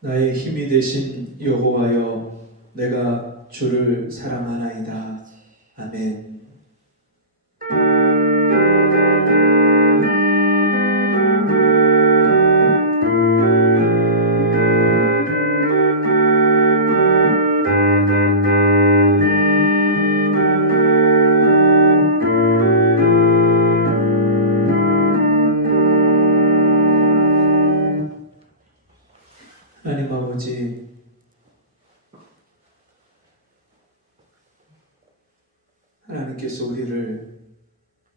나의 힘이 되신 여호와여, 내가 주를 사랑하나이다. 아멘. 하나님 아버지, 하나님께서 우리를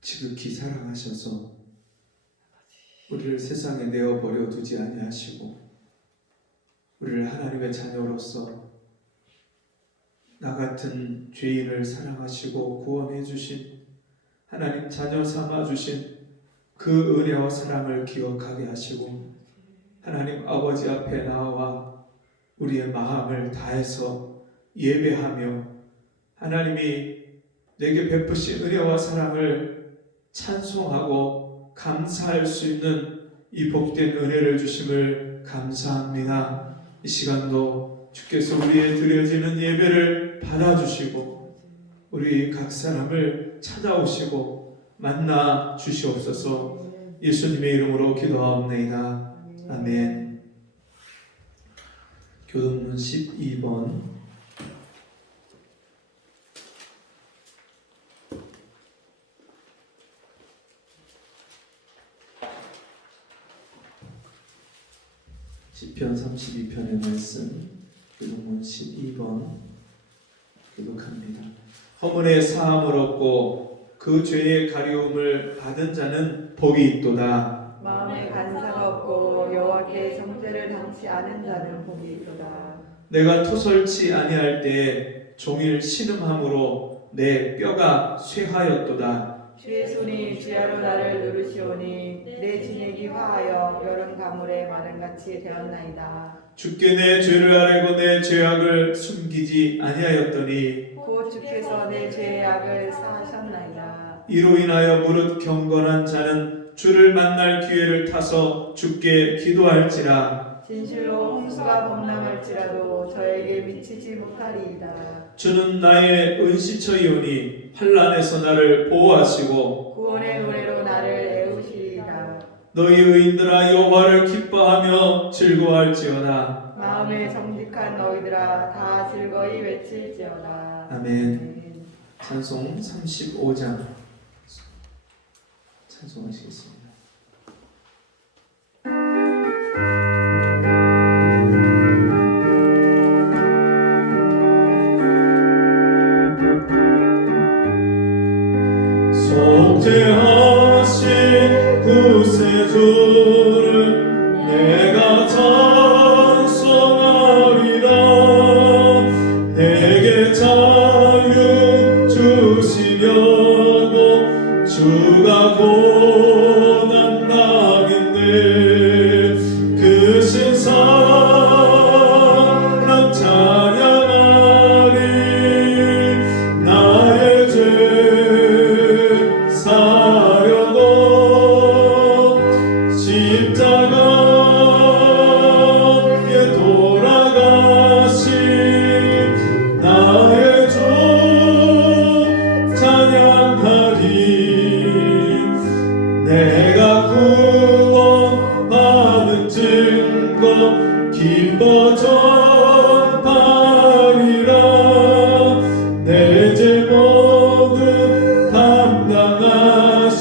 지극히 사랑하셔서 우리를 세상에 내어버려 두지 아니하시고 우리를 하나님의 자녀로서 나 같은 죄인을 사랑하시고 구원해 주신, 하나님 자녀 삼아 주신 그 은혜와 사랑을 기억하게 하시고 하나님 아버지 앞에 나와 우리의 마음을 다해서 예배하며 하나님이 내게 베푸신 은혜와 사랑을 찬송하고 감사할 수 있는 이 복된 은혜를 주심을 감사합니다. 이 시간도 주께서 우리의 드려지는 예배를 받아주시고 우리 각 사람을 찾아오시고 만나 주시옵소서. 예수님의 이름으로 기도하옵나이다. 아멘. 교동문 12번. 시편 32편의 말씀, 교동문 12번 교독합니다. 허물의 사함을 얻고 그 죄의 가려움을 받은 자는 복이 있도다. 마음에 간사가 없고 여호와께 정죄를 당치 않은 자는 복이 있도다. 내가 토설치 아니할 때에 종일 신음함으로 내 뼈가 쇠하였도다. 주의 손이 주야로 나를 누르시오니 내 진액이 화하여 여름 가물에 마름같이 되었나이다. 주께 내 죄를 아뢰고 내 죄악을 숨기지 아니하였더니 곧 주께서 내 죄의 악을 사하셨나이다. 이로 인하여 무릇 경건한 자는 주를 만날 기회를 타서 주께 기도할지라. 진실로 홍수가 범람할지라도 저에게 미치지 못하리이다. 주는 나의 은시처이오니 환난에서 나를 보호하시고 구원의 노래로 나를 애우시리이다. 너희 의인들아 여호와를 기뻐하며 즐거워할지어다. 마음에 정직한 너희들아 다 즐거이 외칠지어다. 아멘. 찬송 35장 찬송하시겠습니다. 속죄하신 구세주를 내가 찬송하리라. 내게 자유 주시려고 주가 고난 당했네. 그 신사랑 찬양하리. 나의 죄 사려고 십자가에 돌아가신 나의 주 찬양하리. 내가 구원받은 증거 기뻐 전파리라. 내 죄 모두 담당하신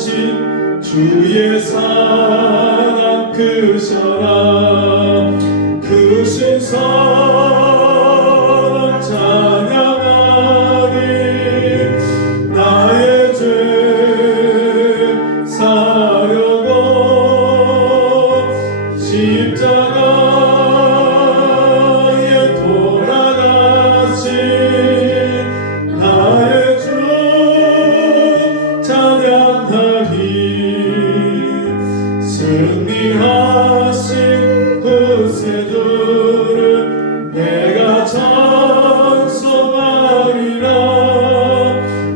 주의 사랑 크셔라. 크신 사랑 찬양하리. 나의 죄 사려고 십자가에 돌아가신 나의 주 찬양하리. 승리하신 구세주를 내가 찬송하리라.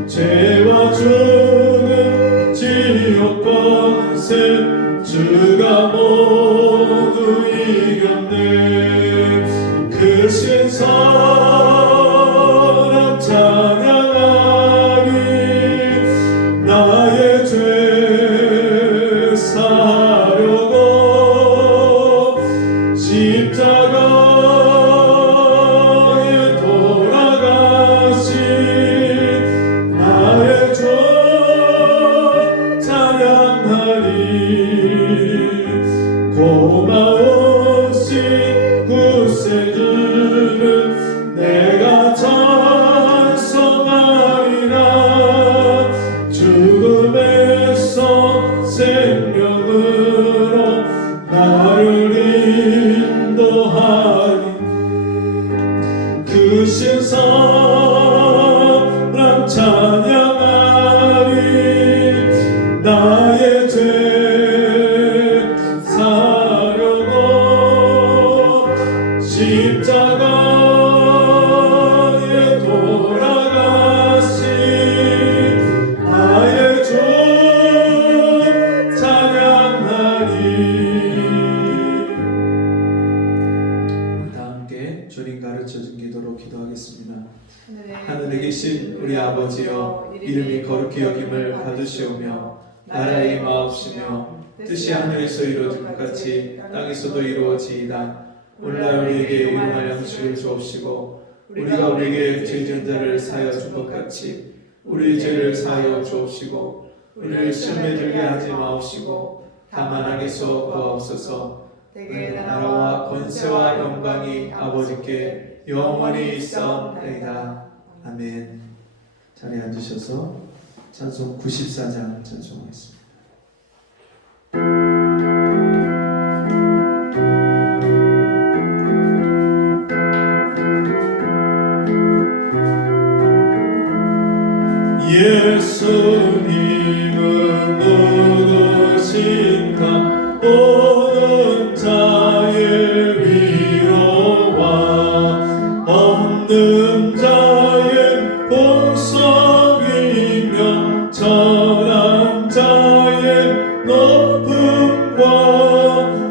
죄와 죽음 지옥 권세 주가 모두 이겼네. 크신 사랑 찬양하리 나의 죄 사려고 십자가에 돌아가신 나의 주 찬양하리 고마우신 구세주를 내가 찬송하리라 죽음에서 생명으로 나를 인도하리 크신 사랑 찬양하리 나의 죄 사려고 십자가에 돌아가신 나의 주 찬양하리. 다 함께 주님 가르쳐준 기도로 기도하겠습니다. 하늘에 계신 우리 아버지여 이름이 거룩히 여김을 받으시오며 나라의 임하옵시며 뜻이 하늘에서 이루어진 것 같이 땅에서도 이루어지이다. 오늘날 우리에게 일용할 양식을 주옵시고 우리가 우리에게 죄 지은 자를 사하여 준 것 같이 우리의 죄를 사하여 주옵시고 우리를 시험에 들게 하지 마옵시고 다만 악에서 구하옵소서. 나라와 권세와 영광이 아버지께 영원히 있사옵나이다. 아멘. 자리에 앉으셔서 찬송 94장 찬송하겠습니다. 예수님은 누구신가 오는 자의 위로와 없는 자의 보석이며 천한 자의 높음과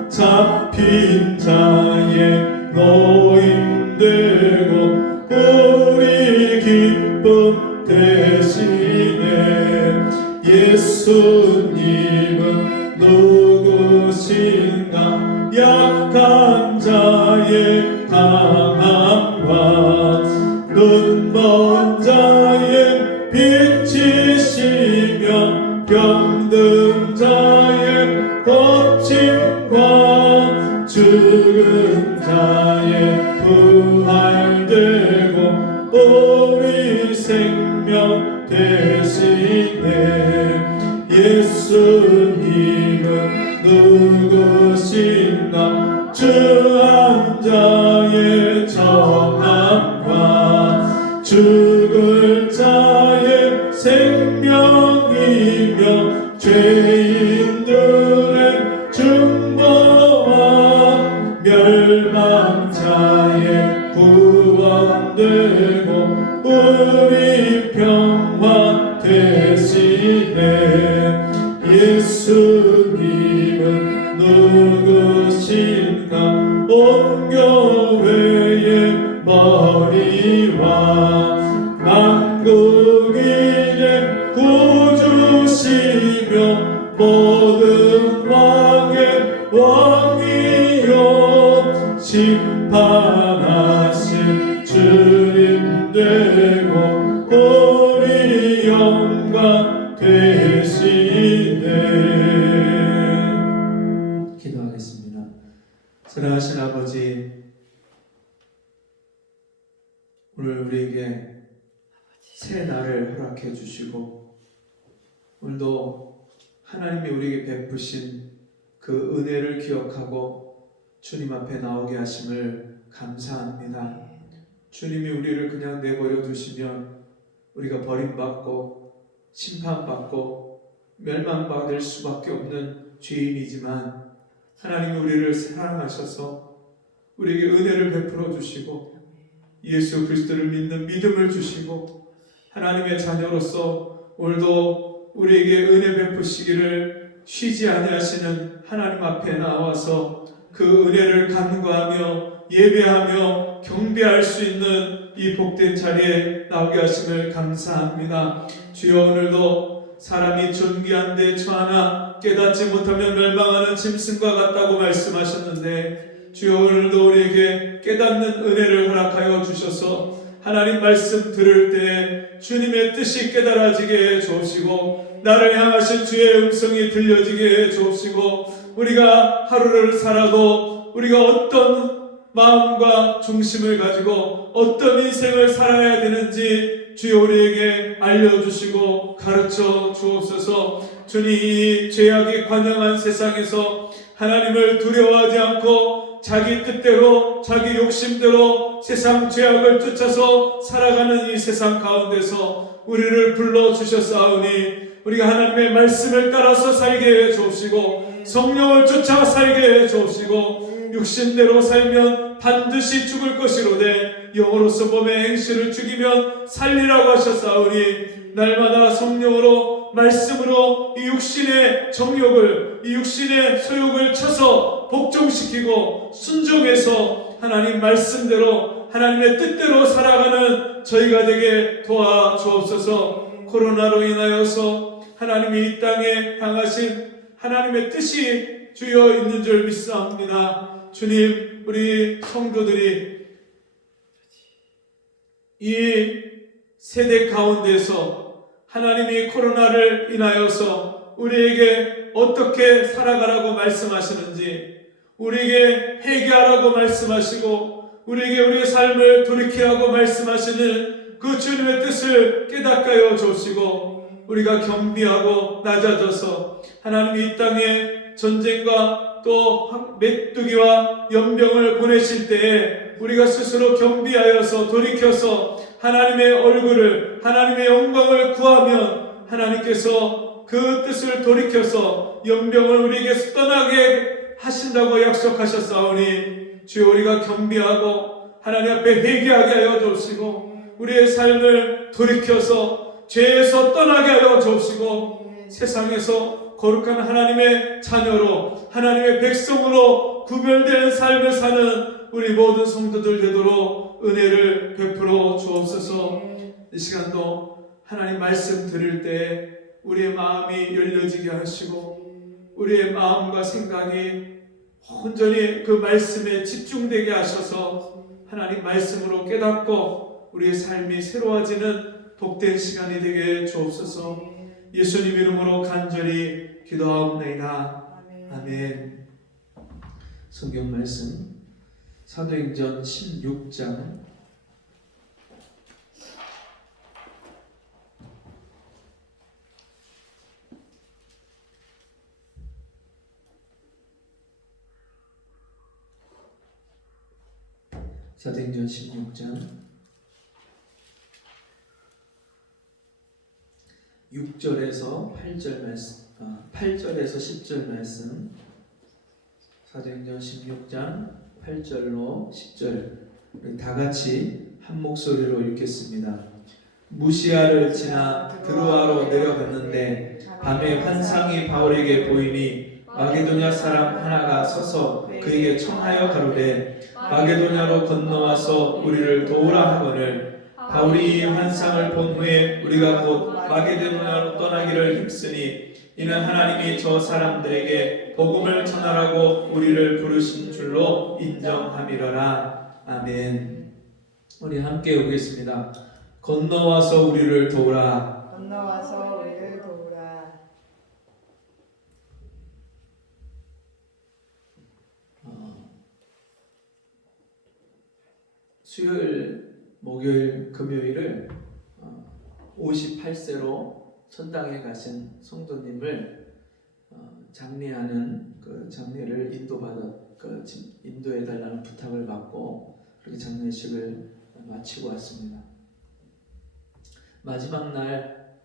잡힌 자의 노임되고 우리 기쁨 대신에 예수님은 누구신가 약한 자의 강함과 눈먼 자의 빛이시며 병든 자의 고침과 죽은 자의 부활되고 우리 생명 대신에 예수님은 누구신가 주한 자의 정함과 죽을 자의 생명이며 죄인들의 중보와 멸망자의 구원되고 우리 평화 대신에 예수님은 누구신가 온 교회의 머리와 만국인의 구주시며 모든 왕의 왕이요 심판하신 주님 되고 우리 영광 되시네. 기도하겠습니다. 사랑하신 아버지, 오늘 우리에게 새 날을 허락해 주시고 오늘도 하나님이 우리에게 베푸신 그 은혜를 기억하고 주님 앞에 나오게 하심을 감사합니다. 주님이 우리를 그냥 내버려 두시면 우리가 버림받고 심판받고 멸망받을 수밖에 없는 죄인이지만 하나님이 우리를 사랑하셔서 우리에게 은혜를 베풀어 주시고 예수 그리스도를 믿는 믿음을 주시고 하나님의 자녀로서 오늘도 우리에게 은혜 베푸시기를 쉬지 아니하시는 하나님 앞에 나와서 그 은혜를 간구하며 예배하며 경배할 수 있는 이 복된 자리에 나오게 하심을 감사합니다. 주여, 오늘도 사람이 존귀한 데 처하나 깨닫지 못하면 멸망하는 짐승과 같다고 말씀하셨는데, 주여, 오늘도 우리에게 깨닫는 은혜를 허락하여 주셔서 하나님 말씀 들을 때 주님의 뜻이 깨달아지게 해 주옵시고, 나를 향하신 주의 음성이 들려지게 해 주옵시고, 우리가 하루를 살아도 우리가 어떤 마음과 중심을 가지고 어떤 인생을 살아야 되는지 주여 우리에게 알려주시고 가르쳐 주옵소서. 주님, 이 죄악이 관영한 세상에서 하나님을 두려워하지 않고 자기 뜻대로 자기 욕심대로 세상 죄악을 쫓아서 살아가는 이 세상 가운데서 우리를 불러주셨사오니 우리가 하나님의 말씀을 따라서 살게 해 주옵시고, 성령을 쫓아 살게 해 주옵시고, 육신대로 살면 반드시 죽을 것이로되 영으로서 몸의 행실을 죽이면 살리라고 하셨사오니, 날마다 성령으로 말씀으로 이 육신의 정욕을, 이 육신의 소욕을 쳐서 복종시키고 순종해서 하나님 말씀대로 하나님의 뜻대로 살아가는 저희가 되게 도와주옵소서. 코로나로 인하여서 하나님이 이 땅에 향하신 하나님의 뜻이 주여 있는 줄 믿사옵니다. 주님, 우리 성도들이 이 세대 가운데서 하나님이 코로나를 인하여서 우리에게 어떻게 살아가라고 말씀하시는지, 우리에게 회개하라고 말씀하시고 우리에게 우리의 삶을 돌이키라고 말씀하시는 그 주님의 뜻을 깨닫게 하여 주시고, 우리가 겸비하고 낮아져서 하나님이 이 땅에 전쟁과 또 메뚜기와 연병을 보내실 때에 우리가 스스로 겸비하여서 돌이켜서 하나님의 얼굴을, 하나님의 영광을 구하면 하나님께서 그 뜻을 돌이켜서 연병을 우리에게 떠나게 하신다고 약속하셨사오니, 주여 우리가 겸비하고 하나님 앞에 회개하게 하여 주시고 우리의 삶을 돌이켜서 죄에서 떠나게 하여 주시고 세상에서 거룩한 하나님의 자녀로, 하나님의 백성으로 구별된 삶을 사는 우리 모든 성도들 되도록 은혜를 베풀어 주옵소서. 이 시간도 하나님 말씀 들을 때 우리의 마음이 열려지게 하시고 우리의 마음과 생각이 온전히 그 말씀에 집중되게 하셔서 하나님 말씀으로 깨닫고 우리의 삶이 새로워지는 복된 시간이 되게 주옵소서. 예수님 이름으로 간절히 기도하옵나이다. 아멘. 성경 말씀 사도행전 16장 16장 6절에서 8절 말씀, 8절에서 10절 말씀, 사도행전 16장 8절로 10절 우리 다 같이 한 목소리로 읽겠습니다. 무시아를 지나 드로아로 내려갔는데 밤에 환상이 바울에게 보이니 마게도냐 사람 하나가 서서 그에게 청하여 가로되 마게도냐로 건너와서 우리를 도우라 하거늘 바울이 이 환상을 본 후에 우리가 곧 마게도냐로 떠나기를 힘쓰니 이는 하나님이 저 사람들에게 복음을 전하라고 우리를 부르신 줄로 인정함이러라. 아멘. 우리 함께 오겠습니다. 건너와서 우리를 도우라. 건너와서 우리를 도우라. 수요일, 목요일, 금요일을 58세로 천당에 가신 성도님을 장례하는 그 장례를 인도해 달라는 부탁을 받고 그렇게 장례식을 마치고 왔습니다. 마지막 날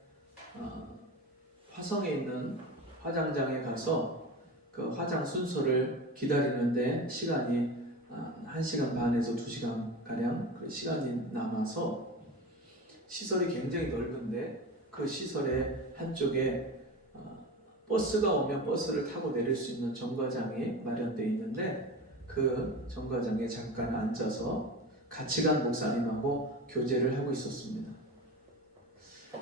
화성에 있는 화장장에 가서 그 화장 순서를 기다리는데 시간이 1시간 반에서 2시간 가량 그 시간이 남아서 시설이 굉장히 넓은데 그 시설의 한쪽에 버스가 오면 버스를 타고 내릴 수 있는 정거장이 마련되어 있는데 그 정거장에 잠깐 앉아서 같이 간 목사님하고 교제를 하고 있었습니다.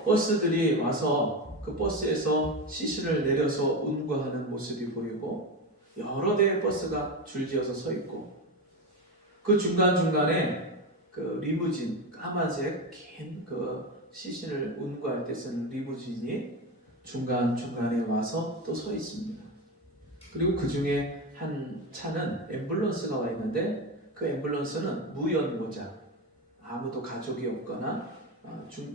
버스들이 와서 그 버스에서 시신을 내려서 운구하는 모습이 보이고 여러 대의 버스가 줄지어서 서 있고 그 중간중간에 그 리무진 까만색 긴 그 시신을 운구할 때 쓰는 리무진이 중간중간에 와서 또 서 있습니다. 그리고 그 중에 한 차는 앰뷸런스가 와 있는데 그 앰뷸런스는 무연고자 아무도 가족이 없거나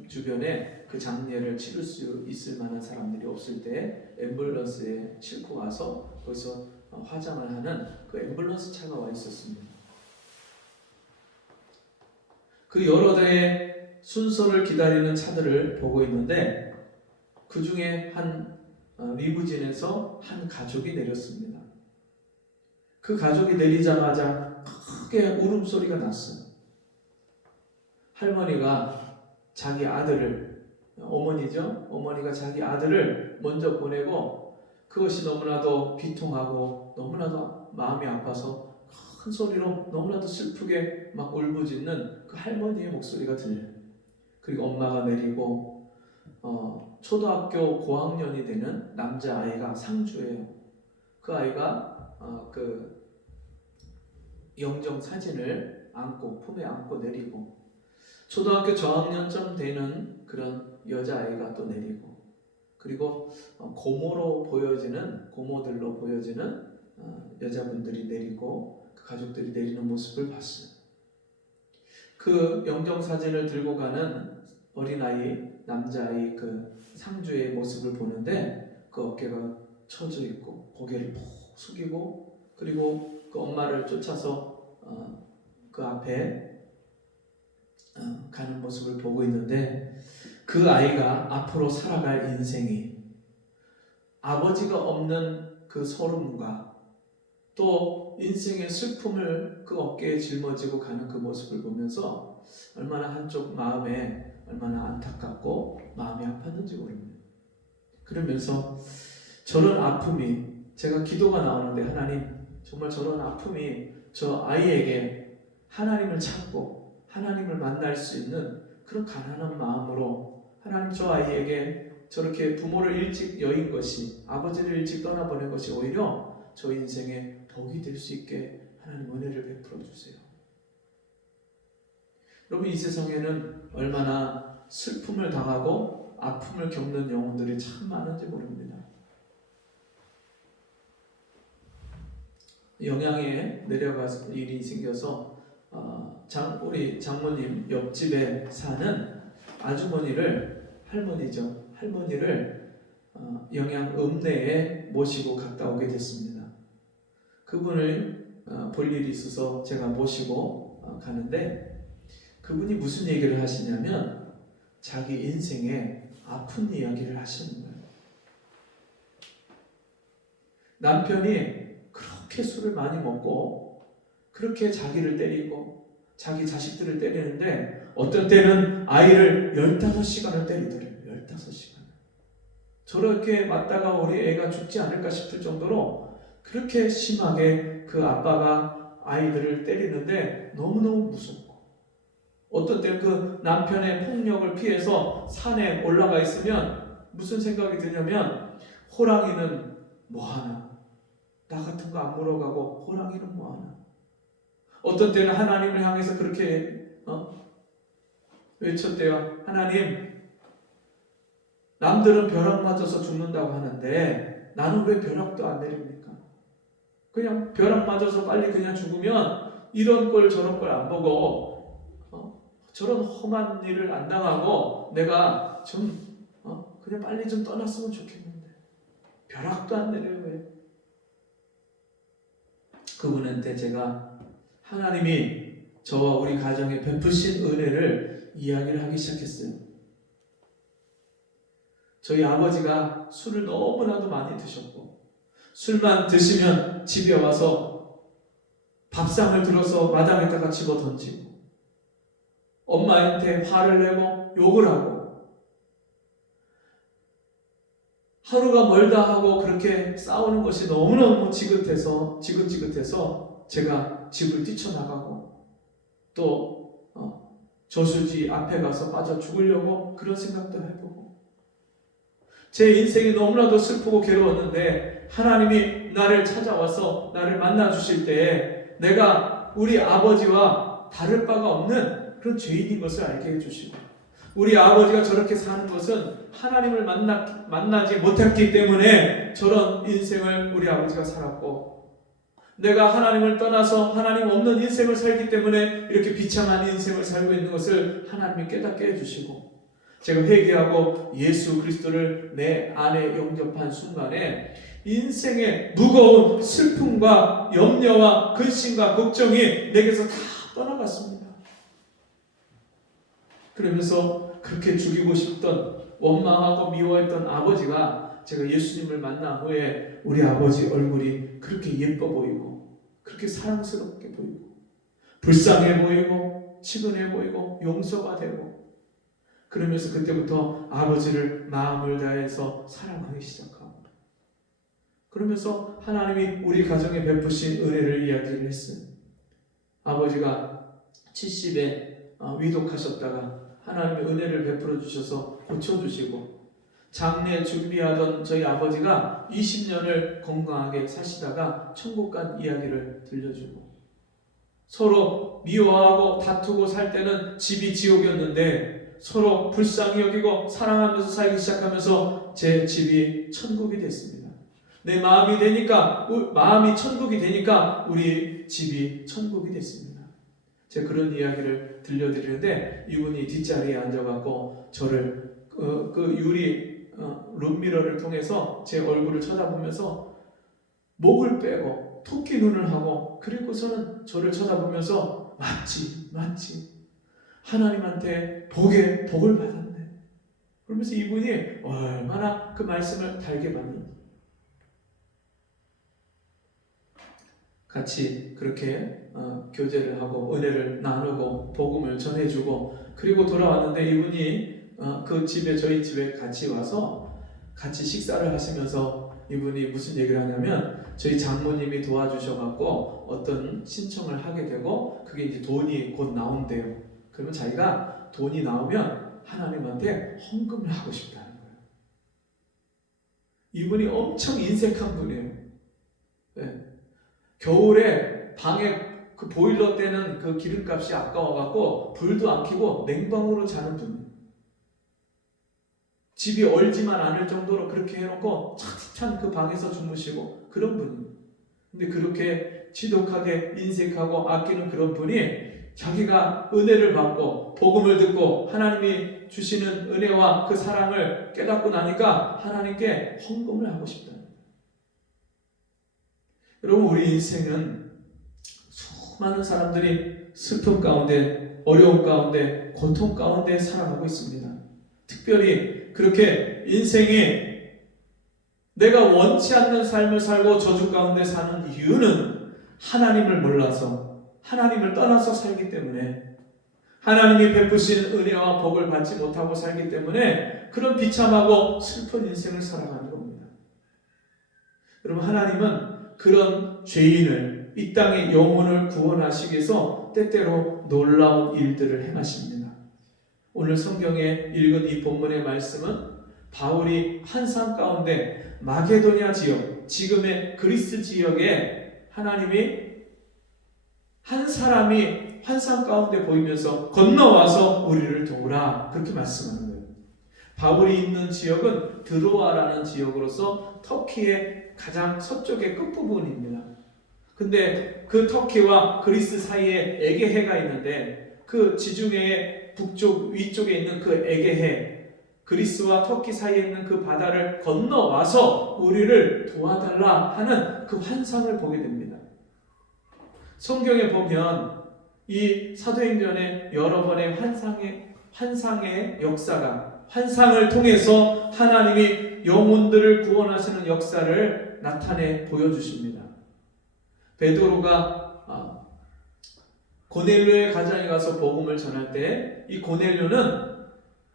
주변에 그 장례를 치를 수 있을 만한 사람들이 없을 때 앰뷸런스에 싣고 와서 거기서 화장을 하는 그 앰뷸런스 차가 와 있었습니다. 그 여러 대의 순서를 기다리는 차들을 보고 있는데 그 중에 한 리무진에서 한 가족이 내렸습니다. 그 가족이 내리자마자 크게 울음소리가 났어요. 할머니가 자기 아들을, 어머니죠? 어머니가 자기 아들을 먼저 보내고 그것이 너무나도 비통하고 너무나도 마음이 아파서 큰 소리로 너무나도 슬프게 막 울부짖는 그 할머니의 목소리가 들려요. 그리고 엄마가 내리고 초등학교 고학년이 되는 남자아이가 상주예요. 그 아이가 그 영정 사진을 안고 품에 안고 내리고 초등학교 저학년쯤 되는 그런 여자아이가 또 내리고 그리고 고모들로 보여지는 여자분들이 내리고 그 가족들이 내리는 모습을 봤어요. 그 영정 사진을 들고 가는 어린아이, 남자아이 그 상주의 모습을 보는데 그 어깨가 처져 있고 고개를 푹 숙이고 그리고 그 엄마를 쫓아서 그 앞에 가는 모습을 보고 있는데 그 아이가 앞으로 살아갈 인생이 아버지가 없는 그 소름과 또 인생의 슬픔을 그 어깨에 짊어지고 가는 그 모습을 보면서 얼마나 한쪽 마음에 얼마나 안타깝고 마음이 아팠는지 모릅니다. 그러면서 저런 아픔이 제가 기도가 나오는데 하나님 정말 저런 아픔이 저 아이에게 하나님을 찾고 하나님을 만날 수 있는 그런 가난한 마음으로 하나님 저 아이에게 저렇게 부모를 일찍 여인 것이 아버지를 일찍 떠나보낸 것이 오히려 저 인생에 복이 될 수 있게 하나님 은혜를 베풀어 주세요. 여러분 이 세상에는 얼마나 슬픔을 당하고 아픔을 겪는 영혼들이 참 많은지 모릅니다. 영양에 내려가서 일이 생겨서 우리 장모님 옆집에 사는 아주머니를 할머니를 영양 읍내에 모시고 갔다 오게 됐습니다. 그분을 볼 일이 있어서 제가 모시고 가는데 그분이 무슨 얘기를 하시냐면 자기 인생에 아픈 이야기를 하시는 거예요. 남편이 그렇게 술을 많이 먹고 그렇게 자기를 때리고 자기 자식들을 때리는데 어떤 때는 아이를 15시간을 때리더래요. 15시간. 저렇게 맞다가 우리 애가 죽지 않을까 싶을 정도로 그렇게 심하게 그 아빠가 아이들을 때리는데 너무너무 무섭고 어떤 때는 그 남편의 폭력을 피해서 산에 올라가 있으면 무슨 생각이 드냐면 호랑이는 뭐하나? 나 같은 거 안 물어가고 호랑이는 뭐하나? 어떤 때는 하나님을 향해서 그렇게 외쳤대요. 하나님, 남들은 벼락 맞아서 죽는다고 하는데 나는 왜 벼락도 안 내립니까? 그냥 벼락 맞아서 빨리 그냥 죽으면 이런 꼴 저런 꼴 안 보고 저런 험한 일을 안 당하고 내가 좀 그냥 빨리 좀 떠났으면 좋겠는데 벼락도 안 내려요. 왜? 그분한테 제가 하나님이 저와 우리 가정에 베푸신 은혜를 이야기를 하기 시작했어요. 저희 아버지가 술을 너무나도 많이 드셨고 술만 드시면 집에 와서 밥상을 들어서 마당에다가 집어 던지고 엄마한테 화를 내고 욕을 하고 하루가 멀다 하고 그렇게 싸우는 것이 너무너무 지긋지긋해서 제가 집을 뛰쳐나가고 또 저수지 앞에 가서 빠져 죽으려고 그런 생각도 해보고, 제 인생이 너무나도 슬프고 괴로웠는데 하나님이 나를 찾아와서 나를 만나주실 때에 내가 우리 아버지와 다를 바가 없는 그런 죄인인 것을 알게 해주시고, 우리 아버지가 저렇게 사는 것은 하나님을 만나지 못했기 때문에 저런 인생을 우리 아버지가 살았고, 내가 하나님을 떠나서 하나님 없는 인생을 살기 때문에 이렇게 비참한 인생을 살고 있는 것을 하나님이 깨닫게 해주시고, 제가 회개하고 예수 그리스도를 내 안에 영접한 순간에 인생의 무거운 슬픔과 염려와 근심과 걱정이 내게서 다 떠나갔습니다. 그러면서 그렇게 죽이고 싶던, 원망하고 미워했던 아버지가 제가 예수님을 만난 후에 우리 아버지 얼굴이 그렇게 예뻐 보이고, 그렇게 사랑스럽게 보이고, 불쌍해 보이고, 치근해 보이고, 용서가 되고, 그러면서 그때부터 아버지를 마음을 다해서 사랑하기 시작하고, 그러면서 하나님이 우리 가정에 베푸신 은혜를 이야기를 했어요. 아버지가 70에 위독하셨다가 하나님의 은혜를 베풀어 주셔서 고쳐주시고, 장례 준비하던 저희 아버지가 20년을 건강하게 사시다가 천국 간 이야기를 들려주고, 서로 미워하고 다투고 살 때는 집이 지옥이었는데 서로 불쌍히 여기고 사랑하면서 살기 시작하면서 제 집이 천국이 됐습니다. 내 마음이 되니까, 마음이 천국이 되니까 우리 집이 천국이 됐습니다. 제가 그런 이야기를 들려드리는데, 이분이 뒷자리에 앉아갖고 저를 그 유리 룸미러를 통해서 제 얼굴을 쳐다보면서 목을 빼고 토끼 눈을 하고, 그리고서는 저를 쳐다보면서 맞지 하나님한테 복을 받았네. 그러면서 이분이 얼마나 그 말씀을 달게 받니. 같이 그렇게 교제를 하고 은혜를 나누고 복음을 전해주고, 그리고 돌아왔는데 이분이 그 집에, 저희 집에 같이 와서 같이 식사를 하시면서 이분이 무슨 얘기를 하냐면, 저희 장모님이 도와주셔갖고 어떤 신청을 하게 되고 그게 이제 돈이 곧 나온대요. 그러면 자기가 돈이 나오면 하나님한테 헌금을 하고 싶다는 거예요. 이분이 엄청 인색한 분이에요. 네. 겨울에 방에 그 보일러 때는 그 기름값이 아까워갖고 불도 안 켜고 냉방으로 자는 분. 집이 얼지만 않을 정도로 그렇게 해놓고 차디찬 그 방에서 주무시고 그런 분이에요. 근데 그렇게 지독하게 인색하고 아끼는 그런 분이 자기가 은혜를 받고 복음을 듣고 하나님이 주시는 은혜와 그 사랑을 깨닫고 나니까 하나님께 헌금을 하고 싶다. 여러분, 우리 인생은 수많은 사람들이 슬픔 가운데, 어려움 가운데, 고통 가운데 살아가고 있습니다. 특별히 그렇게 인생이 내가 원치 않는 삶을 살고 저주 가운데 사는 이유는 하나님을 몰라서, 하나님을 떠나서 살기 때문에, 하나님이 베푸신 은혜와 복을 받지 못하고 살기 때문에 그런 비참하고 슬픈 인생을 살아가는 겁니다. 여러분, 하나님은 그런 죄인을, 이 땅의 영혼을 구원하시기 위해서 때때로 놀라운 일들을 행하십니다. 오늘 성경에 읽은 이 본문의 말씀은 바울이 환상 가운데 마게도냐 지역, 지금의 그리스 지역에 하나님이 한 사람이 환상 가운데 보이면서 건너와서 우리를 도우라, 그렇게 말씀하는 거예요. 바울이 있는 지역은 드로아라는 지역으로서 터키의 가장 서쪽의 끝부분입니다. 근데 그 터키와 그리스 사이에 에게해가 있는데, 그 지중해의 북쪽 위쪽에 있는 그 에게해, 그리스와 터키 사이에 있는 그 바다를 건너와서 우리를 도와달라 하는 그 환상을 보게 됩니다. 성경에 보면 이 사도행전의 여러 번의 환상의 역사가, 환상을 통해서 하나님이 영혼들을 구원하시는 역사를 나타내 보여주십니다. 베드로가 고넬료의 가정에 가서 복음을 전할 때, 이 고넬료는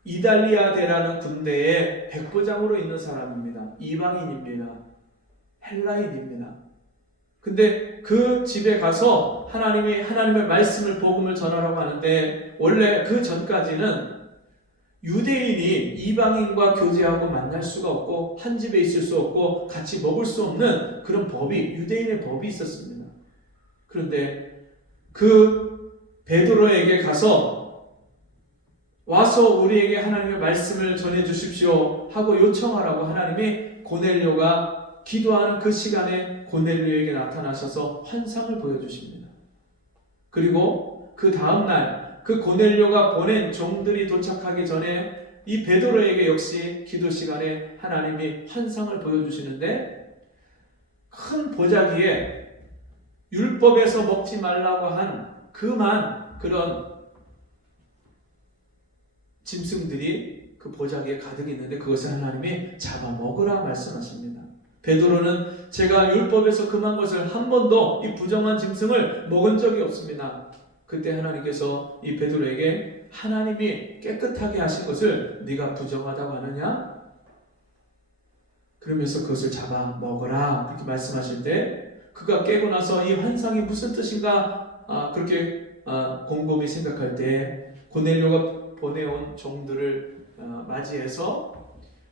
이달리아대라는 군대의 백부장으로 있는 사람입니다. 이방인입니다. 헬라인입니다. 근데 그 집에 가서 하나님의 말씀을 복음을 전하라고 하는데 원래 그 전까지는 유대인이 이방인과 교제하고 만날 수가 없고 한 집에 있을 수 없고 같이 먹을 수 없는 그런 유대인의 법이 있었습니다. 그런데 그 베드로에게 가서 와서 우리에게 하나님의 말씀을 전해 주십시오 하고 요청하라고 하나님이 고넬료가 기도하는 그 시간에 고넬료에게 나타나셔서 환상을 보여주십니다. 그리고 그 다음날 그 고넬료가 보낸 종들이 도착하기 전에 이 베드로에게 역시 기도 시간에 하나님이 환상을 보여주시는데 큰 보자기에 율법에서 먹지 말라고 한 그런 짐승들이 그 보자기에 가득 있는데 그것을 하나님이 잡아먹으라 말씀하십니다. 베드로는 제가 율법에서 금한 것을 한 번도 이 부정한 짐승을 먹은 적이 없습니다. 그때 하나님께서 이 베드로에게 하나님이 깨끗하게 하신 것을 네가 부정하다고 하느냐? 그러면서 그것을 잡아 먹어라 그렇게 말씀하실 때 그가 깨고 나서 이 환상이 무슨 뜻인가 그렇게 곰곰이 생각할 때 고넬료가 보내온 종들을 맞이해서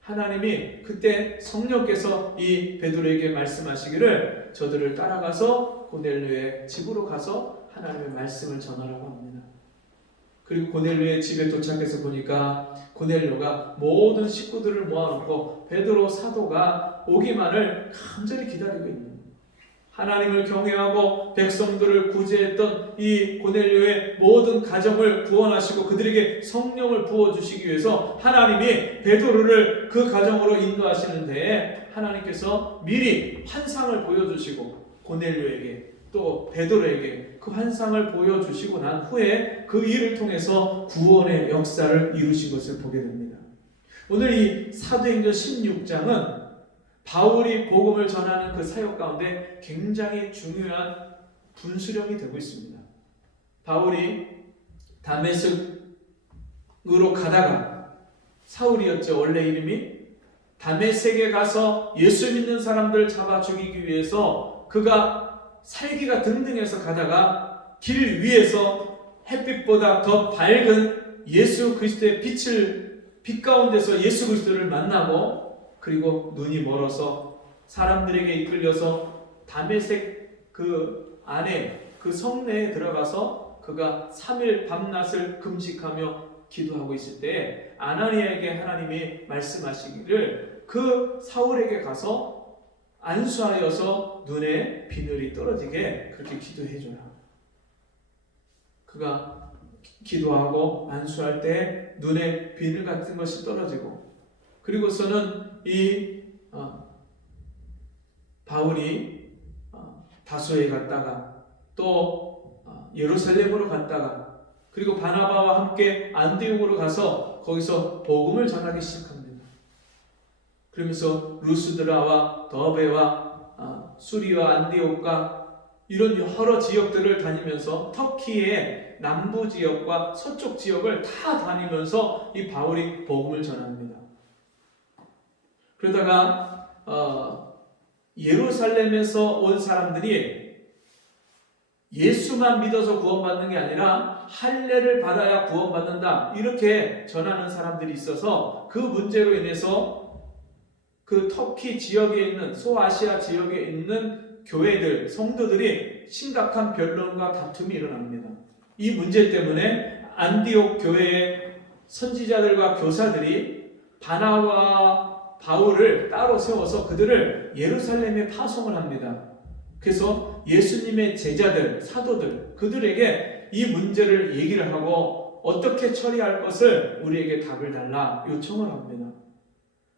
하나님이 그때 성령께서 이 베드로에게 말씀하시기를 저들을 따라가서 고넬료의 집으로 가서 하나님의 말씀을 전하라고 합니다. 그리고 고넬료의 집에 도착해서 보니까 고넬료가 모든 식구들을 모아놓고 베드로 사도가 오기만을 간절히 기다리고 있는 거예요. 하나님을 경외하고 백성들을 구제했던 이 고넬료의 모든 가정을 구원하시고 그들에게 성령을 부어주시기 위해서 하나님이 베드로를 그 가정으로 인도하시는데 하나님께서 미리 환상을 보여주시고 고넬료에게 또 베드로에게 그 환상을 보여주시고 난 후에 그 일을 통해서 구원의 역사를 이루신 것을 보게 됩니다. 오늘 이 사도행전 16장은 바울이 복음을 전하는 그 사역 가운데 굉장히 중요한 분수령이 되고 있습니다. 바울이 다메섹으로 가다가 사울이었죠. 원래 이름이. 다메섹에 가서 예수 믿는 사람들을 잡아 죽이기 위해서 그가 살기가 등등해서 가다가 길 위에서 햇빛보다 더 밝은 예수 그리스도의 빛 가운데서 예수 그리스도를 만나고 그리고 눈이 멀어서 사람들에게 이끌려서 다메섹 그 안에 그 성내에 들어가서 그가 3일 밤낮을 금식하며 기도하고 있을 때 아나니아에게 하나님이 말씀하시기를 그 사울에게 가서 안수하여서 눈에 비늘이 떨어지게 그렇게 기도해 줘라. 그가 기도하고 안수할 때 눈에 비늘 같은 것이 떨어지고 그리고서는 이 바울이 다소에 갔다가 또 예루살렘으로 갔다가 그리고 바나바와 함께 안디옥으로 가서 거기서 복음을 전하기 시작합니다. 그러면서 루스드라와 더베와 수리와 안디옥과 이런 여러 지역들을 다니면서 터키의 남부 지역과 서쪽 지역을 다 다니면서 이 바울이 복음을 전합니다. 그러다가 예루살렘에서 온 사람들이 예수만 믿어서 구원받는 게 아니라 할례를 받아야 구원받는다 이렇게 전하는 사람들이 있어서 그 문제로 인해서 그 터키 지역에 있는 소아시아 지역에 있는 교회들, 성도들이 심각한 변론과 다툼이 일어납니다. 이 문제 때문에 안디옥 교회의 선지자들과 교사들이 바나바와 바울을 따로 세워서 그들을 예루살렘에 파송을 합니다. 그래서 예수님의 제자들, 사도들, 그들에게 이 문제를 얘기를 하고 어떻게 처리할 것을 우리에게 답을 달라 요청을 합니다.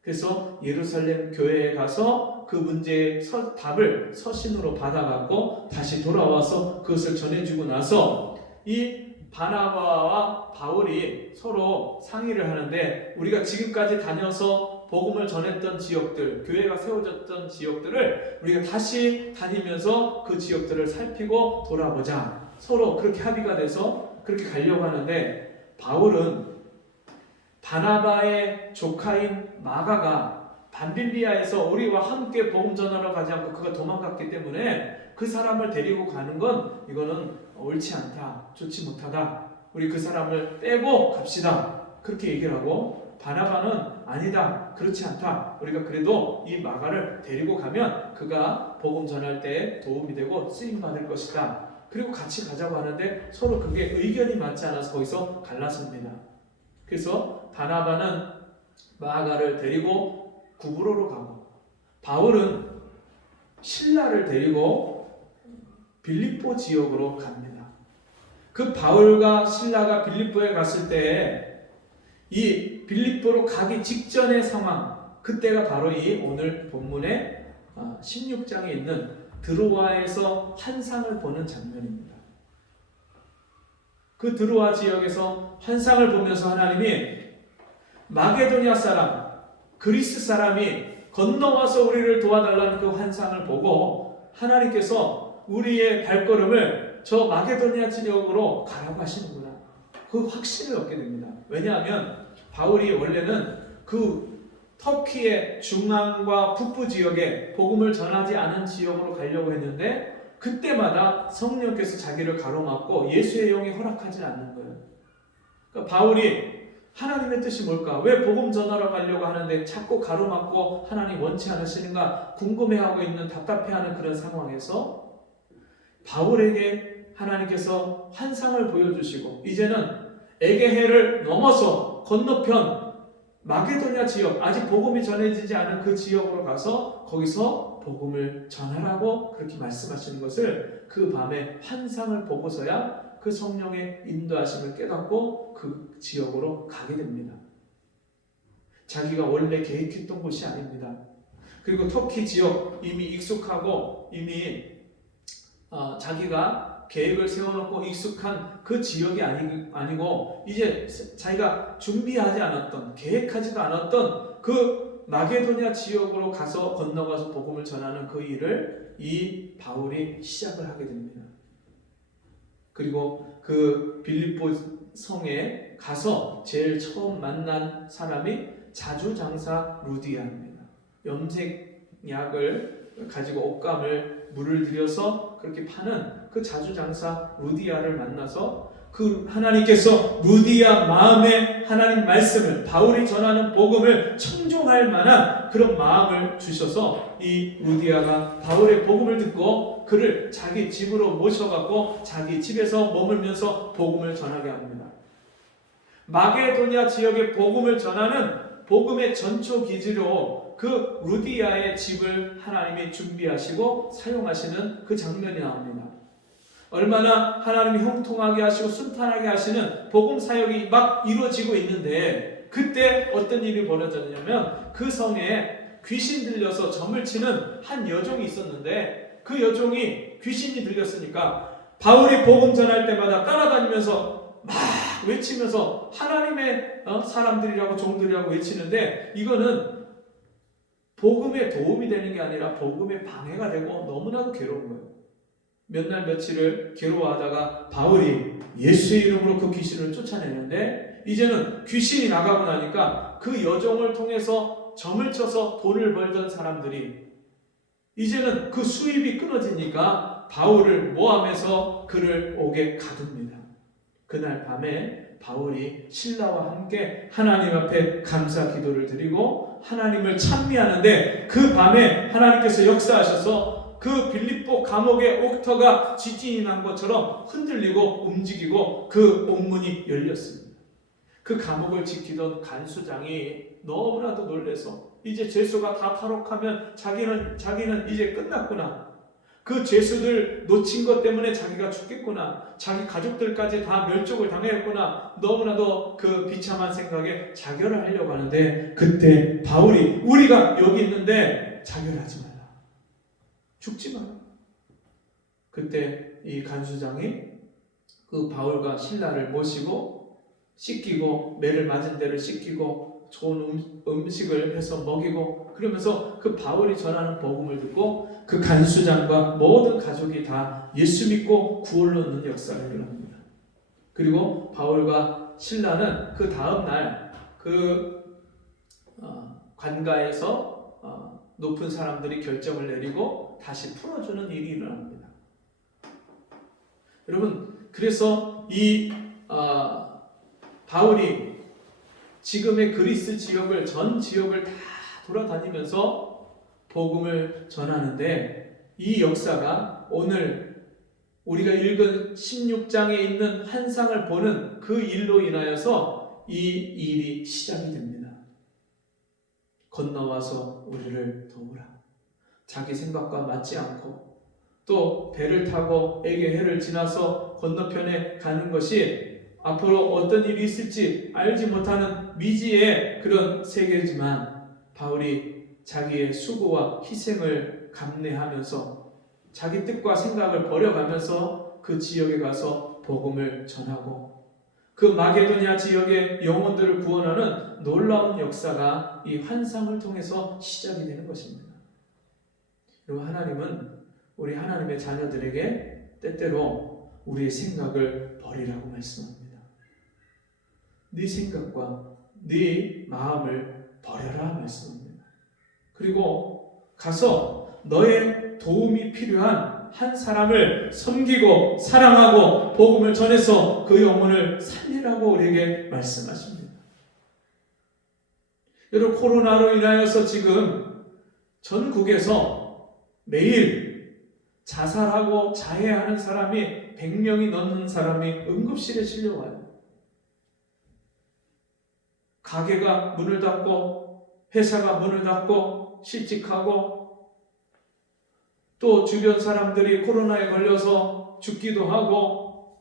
그래서 예루살렘 교회에 가서 그 문제의 답을 서신으로 받아갖고 다시 돌아와서 그것을 전해주고 나서 이 바나바와 바울이 서로 상의를 하는데 우리가 지금까지 다녀서 복음을 전했던 지역들, 교회가 세워졌던 지역들을 우리가 다시 다니면서 그 지역들을 살피고 돌아보자. 서로 그렇게 합의가 돼서 그렇게 가려고 하는데 바울은 바나바의 조카인 마가가 밤빌리아에서 우리와 함께 복음 전하러 가지 않고 그가 도망갔기 때문에 그 사람을 데리고 가는 건 이거는 옳지 않다, 좋지 못하다. 우리 그 사람을 빼고 갑시다. 그렇게 얘기를 하고 바나바는 아니다, 그렇지 않다. 우리가 그래도 이 마가를 데리고 가면 그가 복음 전할 때 도움이 되고 쓰임 받을 것이다. 그리고 같이 가자고 하는데 서로 그게 의견이 맞지 않아서 거기서 갈랐습니다. 그래서 바나바는 마가를 데리고 구브로로 가고 바울은 실라를 데리고 빌립보 지역으로 갑니다. 그 바울과 실라가 빌립보에 갔을 때 이 빌립보로 가기 직전의 상황, 그때가 바로 이 오늘 본문의 16장에 있는 드로아에서 환상을 보는 장면입니다. 그 드로아 지역에서 환상을 보면서 하나님이 마게도냐 사람, 그리스 사람이 건너와서 우리를 도와달라는 그 환상을 보고 하나님께서 우리의 발걸음을 저 마게도냐 지역으로 가라고 하시는구나. 그 확신을 얻게 됩니다. 왜냐하면 바울이 원래는 그 터키의 중앙과 북부 지역에 복음을 전하지 않은 지역으로 가려고 했는데 그때마다 성령께서 자기를 가로막고 예수의 영이 허락하지 않는 거예요. 그러니까 바울이 하나님의 뜻이 뭘까? 왜 복음 전하러 가려고 하는데 자꾸 가로막고 하나님 원치 않으시는가 궁금해하고 있는, 답답해하는 그런 상황에서 바울에게 하나님께서 환상을 보여주시고 이제는 에게해를 넘어서 건너편 마게도냐 지역, 아직 복음이 전해지지 않은 그 지역으로 가서 거기서 복음을 전하라고 그렇게 말씀하시는 것을 그 밤에 환상을 보고서야 그 성령의 인도하심을 깨닫고 그 지역으로 가게 됩니다. 자기가 원래 계획했던 곳이 아닙니다. 그리고 터키 지역 이미 익숙하고 이미 자기가 계획을 세워놓고 익숙한 그 지역이 아니고 이제 자기가 준비하지 않았던, 계획하지도 않았던 그 마게도냐 지역으로 가서 건너가서 복음을 전하는 그 일을 이 바울이 시작을 하게 됩니다. 그리고 그 빌립보 성에 가서 제일 처음 만난 사람이 자주장사 루디아입니다. 염색약을 가지고 옷감을 물을 들여서 그렇게 파는 그 자주장사 루디아를 만나서 그 하나님께서 루디아 마음에 하나님 말씀을, 바울이 전하는 복음을 청종할 만한 그런 마음을 주셔서 이 루디아가 바울의 복음을 듣고 그를 자기 집으로 모셔갖고 자기 집에서 머물면서 복음을 전하게 합니다. 마게도냐 지역의 복음을 전하는 복음의 전초 기지로 그 루디아의 집을 하나님이 준비하시고 사용하시는 그 장면이 나옵니다. 얼마나 하나님이 형통하게 하시고 순탄하게 하시는 복음 사역이 막 이루어지고 있는데 그때 어떤 일이 벌어졌냐면 그 성에 귀신 들려서 점을 치는 한 여종이 있었는데 그 여종이 귀신이 들렸으니까 바울이 복음 전할 때마다 따라다니면서 막 외치면서 하나님의 사람들이라고 종들이라고 외치는데 이거는 복음에 도움이 되는 게 아니라 복음에 방해가 되고 너무나도 괴로운 거예요. 몇 날 며칠을 괴로워하다가 바울이 예수의 이름으로 그 귀신을 쫓아내는데 이제는 귀신이 나가고 나니까 그 여종을 통해서 점을 쳐서 돈을 벌던 사람들이 이제는 그 수입이 끊어지니까 바울을 모함해서 그를 옥에 가둡니다. 그날 밤에 바울이 신라와 함께 하나님 앞에 감사 기도를 드리고 하나님을 찬미하는데 그 밤에 하나님께서 역사하셔서 그 빌립보 감옥의 옥터가 지진이 난 것처럼 흔들리고 움직이고 그 옥문이 열렸습니다. 그 감옥을 지키던 간수장이 너무나도 놀라서 이제 죄수가 다 탈옥하면 자기는 이제 끝났구나. 그 죄수들 놓친 것 때문에 자기가 죽겠구나. 자기 가족들까지 다 멸족을 당했구나. 너무나도 그 비참한 생각에 자결을 하려고 하는데 그때 바울이 우리가 여기 있는데 자결하지 마라. 죽지 마라. 그때 이 간수장이 그 바울과 실라를 모시고 씻기고 매를 맞은 데를 씻기고 좋은 음식을 해서 먹이고 그러면서 그 바울이 전하는 복음을 듣고 그 간수장과 모든 가족이 다 예수 믿고 구원을 얻는 역사를 일어납니다. 그리고 바울과 실라는 그 다음 날 그 관가에서 높은 사람들이 결정을 내리고 다시 풀어주는 일이 일어납니다. 여러분, 그래서 이 바울이 지금의 그리스 지역을 전 지역을 다 돌아다니면서 복음을 전하는데, 이 역사가 오늘 우리가 읽은 16장에 있는 환상을 보는 그 일로 인하여서 이 일이 시작이 됩니다. 건너와서 우리를 도우라. 자기 생각과 맞지 않고 또 배를 타고 에게해를 지나서 건너편에 가는 것이 앞으로 어떤 일이 있을지 알지 못하는 미지의 그런 세계지만, 바울이 자기의 수고와 희생을 감내하면서 자기 뜻과 생각을 버려가면서 그 지역에 가서 복음을 전하고 그 마게도냐 지역의 영혼들을 구원하는 놀라운 역사가 이 환상을 통해서 시작이 되는 것입니다. 그리고 하나님은 우리 하나님의 자녀들에게 때때로 우리의 생각을 버리라고 말씀합니다. 네 생각과 네 마음을 버려라 말씀합니다. 그리고 가서 너의 도움이 필요한 한 사람을 섬기고 사랑하고 복음을 전해서 그 영혼을 살리라고 우리에게 말씀하십니다. 여러분, 코로나로 인하여서 지금 전국에서 매일 자살하고 자해하는 사람이 100명이 넘는 사람이 응급실에 실려와요. 가게가 문을 닫고 회사가 문을 닫고 실직하고 또 주변 사람들이 코로나에 걸려서 죽기도 하고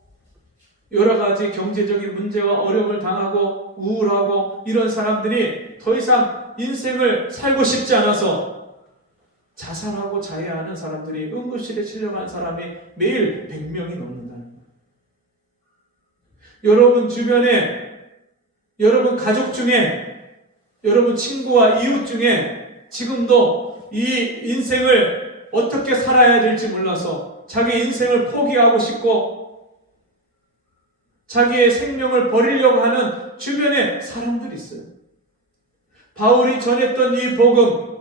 여러 가지 경제적인 문제와 어려움을 당하고 우울하고 이런 사람들이 더 이상 인생을 살고 싶지 않아서 자살하고 자해하는 사람들이 응급실에 실려간 사람이 매일 100명이 넘는다는 거예요. 여러분 주변에 여러분 가족 중에 여러분 친구와 이웃 중에 지금도 이 인생을 어떻게 살아야 될지 몰라서 자기 인생을 포기하고 싶고 자기의 생명을 버리려고 하는 주변에 사람들이 있어요. 바울이 전했던 이 복음,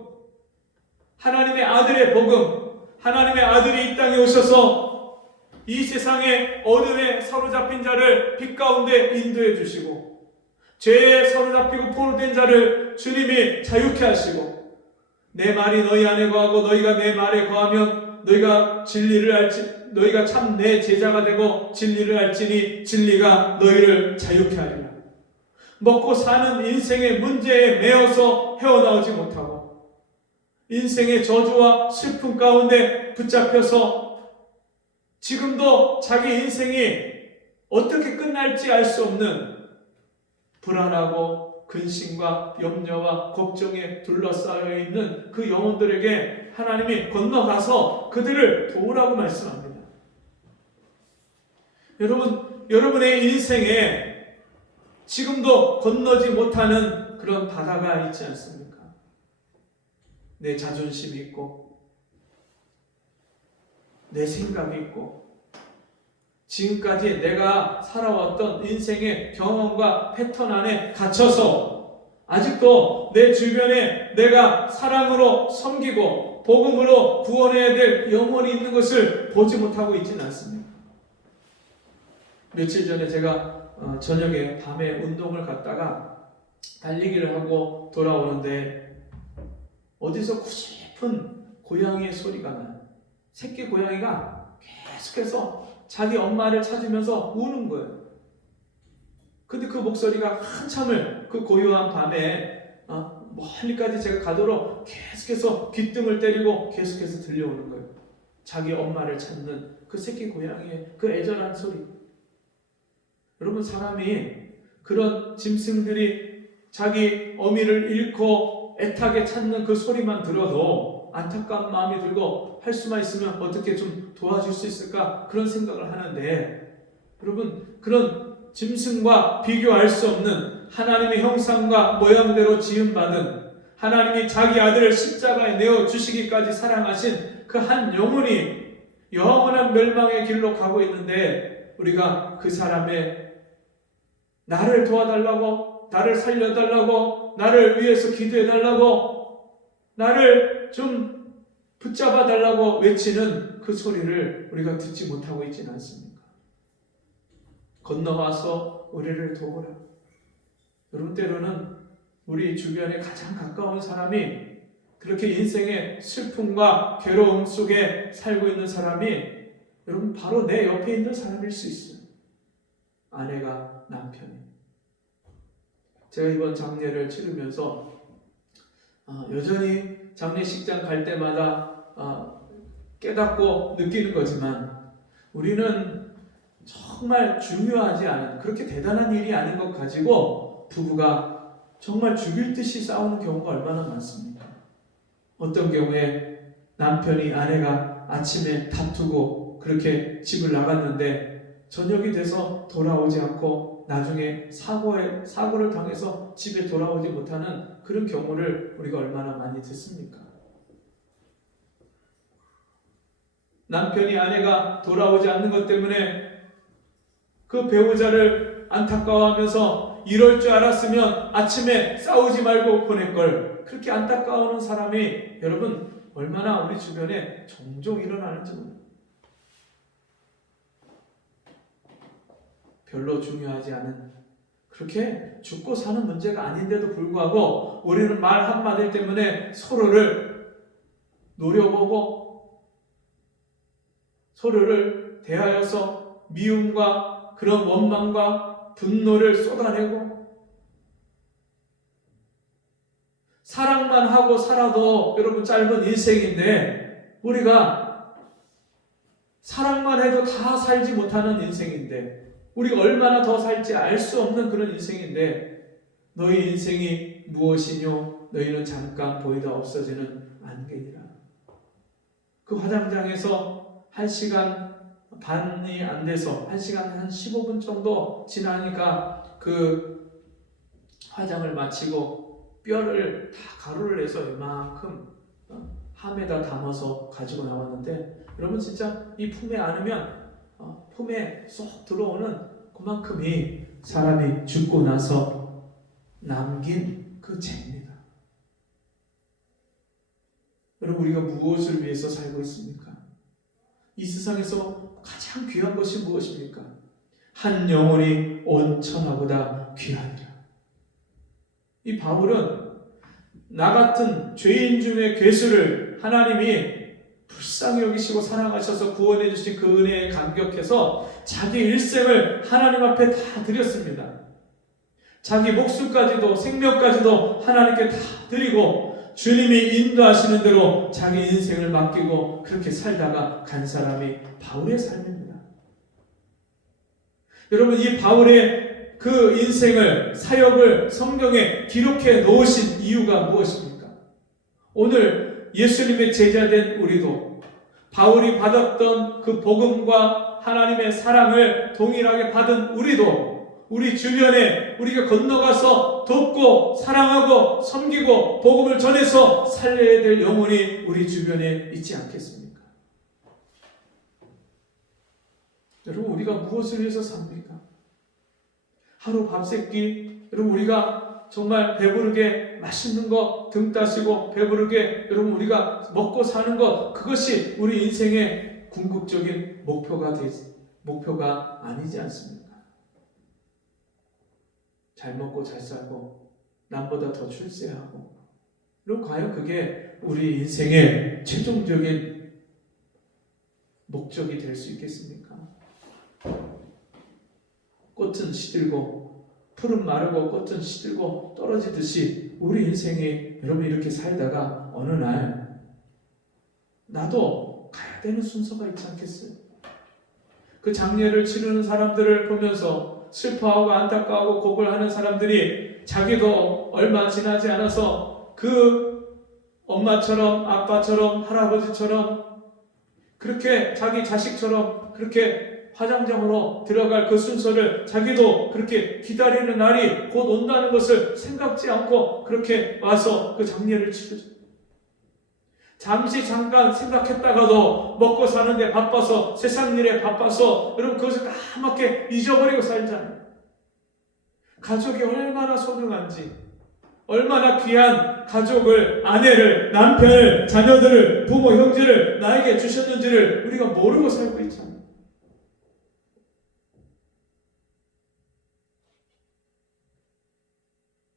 하나님의 아들의 복음, 하나님의 아들이 이 땅에 오셔서 이 세상의 어둠에 사로잡힌 자를 빛 가운데 인도해 주시고 죄에 사로잡히고 포로된 자를 주님이 자유케 하시고 내 말이 너희 안에 거하고 너희가 내 말에 거하면 너희가 진리를 알지 너희가 참 내 제자가 되고 진리를 알지니 진리가 너희를 자유케 하리라. 먹고 사는 인생의 문제에 매여서 헤어나오지 못하고 인생의 저주와 슬픔 가운데 붙잡혀서 지금도 자기 인생이 어떻게 끝날지 알 수 없는 불안하고 근심과 염려와 걱정에 둘러싸여 있는 그 영혼들에게 하나님이 건너가서 그들을 도우라고 말씀합니다. 여러분의 인생에 지금도 건너지 못하는 그런 바다가 있지 않습니까? 내 자존심이 있고 내 생각이 있고 지금까지 내가 살아왔던 인생의 경험과 패턴 안에 갇혀서 아직도 내 주변에 내가 사랑으로 섬기고 복음으로 구원해야 될 영혼이 있는 것을 보지 못하고 있지는 않습니다. 며칠 전에 제가 저녁에 밤에 운동을 갔다가 달리기를 하고 돌아오는데 어디서 구슬픈 고양이의 소리가 나요. 새끼 고양이가 계속해서 자기 엄마를 찾으면서 우는 거예요. 근데 그 목소리가 한참을 그 고요한 밤에 멀리까지 제가 가도록 계속해서 귓등을 때리고 계속해서 들려오는 거예요. 자기 엄마를 찾는 그 새끼 고양이의 그 애절한 소리. 여러분, 사람이 그런 짐승들이 자기 어미를 잃고 애타게 찾는 그 소리만 들어도 안타까운 마음이 들고 할 수만 있으면 어떻게 좀 도와줄 수 있을까 그런 생각을 하는데, 여러분, 그런 짐승과 비교할 수 없는 하나님의 형상과 모양대로 지음받은 하나님이 자기 아들을 십자가에 내어주시기까지 사랑하신 그 한 영혼이 영원한 멸망의 길로 가고 있는데 우리가 그 사람의 나를 도와달라고, 나를 살려달라고, 나를 위해서 기도해달라고, 나를 좀 붙잡아달라고 외치는 그 소리를 우리가 듣지 못하고 있지는 않습니까? 건너와서 우리를 도우라. 여러분, 때로는 우리 주변에 가장 가까운 사람이 그렇게 인생의 슬픔과 괴로움 속에 살고 있는 사람이 여러분 바로 내 옆에 있는 사람일 수 있어요. 아내가 남편이. 제가 이번 장례를 치르면서 여전히 장례식장 갈 때마다 깨닫고 느끼는 거지만 우리는 정말 중요하지 않은 그렇게 대단한 일이 아닌 것 가지고 부부가 정말 죽일 듯이 싸우는 경우가 얼마나 많습니까? 어떤 경우에 남편이 아내가 아침에 다투고 그렇게 집을 나갔는데 저녁이 돼서 돌아오지 않고 나중에 사고를 당해서 집에 돌아오지 못하는 그런 경우를 우리가 얼마나 많이 듣습니까? 남편이 아내가 돌아오지 않는 것 때문에 그 배우자를 안타까워하면서 이럴 줄 알았으면 아침에 싸우지 말고 보낼 걸, 그렇게 안타까워하는 사람이 여러분 얼마나 우리 주변에 종종 일어나는지 모릅니다. 별로 중요하지 않은, 그렇게 죽고 사는 문제가 아닌데도 불구하고 우리는 말 한마디 때문에 서로를 노려보고 서로를 대하여서 미움과 그런 원망과 분노를 쏟아내고, 사랑만 하고 살아도 여러분 짧은 인생인데, 우리가 사랑만 해도 다 살지 못하는 인생인데, 우리가 얼마나 더 살지 알 수 없는 그런 인생인데, 너희 인생이 무엇이뇨? 너희는 잠깐 보이다 없어지는 안개니라. 그 화장장에서 1시간 반이 안 돼서 1시간 한 15분 정도 지나니까 그 화장을 마치고 뼈를 다 가루를 내서 이만큼 함에다 담아서 가지고 나왔는데, 여러분 진짜 이 품에 안으면 품에 쏙 들어오는 그만큼이 사람이 죽고 나서 남긴 그 죄입니다. 여러분, 우리가 무엇을 위해서 살고 있습니까? 이 세상에서 가장 귀한 것이 무엇입니까? 한 영혼이 온 천하보다 귀하니라. 이 바울은 나 같은 죄인 중의 괴수를 하나님이 불쌍히 여기시고 사랑하셔서 구원해 주신 그 은혜에 감격해서 자기 일생을 하나님 앞에 다 드렸습니다. 자기 목숨까지도 생명까지도 하나님께 다 드리고 주님이 인도하시는 대로 자기 인생을 맡기고 그렇게 살다가 간 사람이 바울의 삶입니다. 여러분, 이 바울의 그 인생을, 사역을 성경에 기록해 놓으신 이유가 무엇입니까? 오늘 예수님의 제자된 우리도 바울이 받았던 그 복음과 하나님의 사랑을 동일하게 받은 우리도 우리 주변에 우리가 건너가서 돕고 사랑하고 섬기고 복음을 전해서 살려야 될 영혼이 우리 주변에 있지 않겠습니까? 여러분, 우리가 무엇을 위해서 삽니까? 하루 밥 세끼, 여러분 우리가 정말 배부르게 맛있는 거 등 따시고 배부르게 여러분 우리가 먹고 사는 것, 그것이 우리 인생의 궁극적인 목표가 아니지 않습니까? 잘 먹고 잘 살고 남보다 더 출세하고, 그럼 과연 그게 우리 인생의 최종적인 목적이 될 수 있겠습니까? 꽃은 시들고 풀은 마르고 꽃은 시들고 떨어지듯이 우리 인생이 여러분 이렇게 살다가 어느 날 나도 가야 되는 순서가 있지 않겠어요? 그 장례를 치르는 사람들을 보면서 슬퍼하고 안타까워하고 고글하는 사람들이 자기도 얼마 지나지 않아서 그 엄마처럼 아빠처럼 할아버지처럼 그렇게 자기 자식처럼 그렇게 화장장으로 들어갈 그 순서를 자기도 그렇게 기다리는 날이 곧 온다는 것을 생각지 않고 그렇게 와서 그 장례를 치르죠. 잠깐 생각했다가도 먹고 사는데 바빠서, 세상 일에 바빠서 여러분 그것을 까맣게 잊어버리고 살잖아요. 가족이 얼마나 소중한지, 얼마나 귀한 가족을, 아내를, 남편을, 자녀들을, 부모, 형제를 나에게 주셨는지를 우리가 모르고 살고 있잖아요.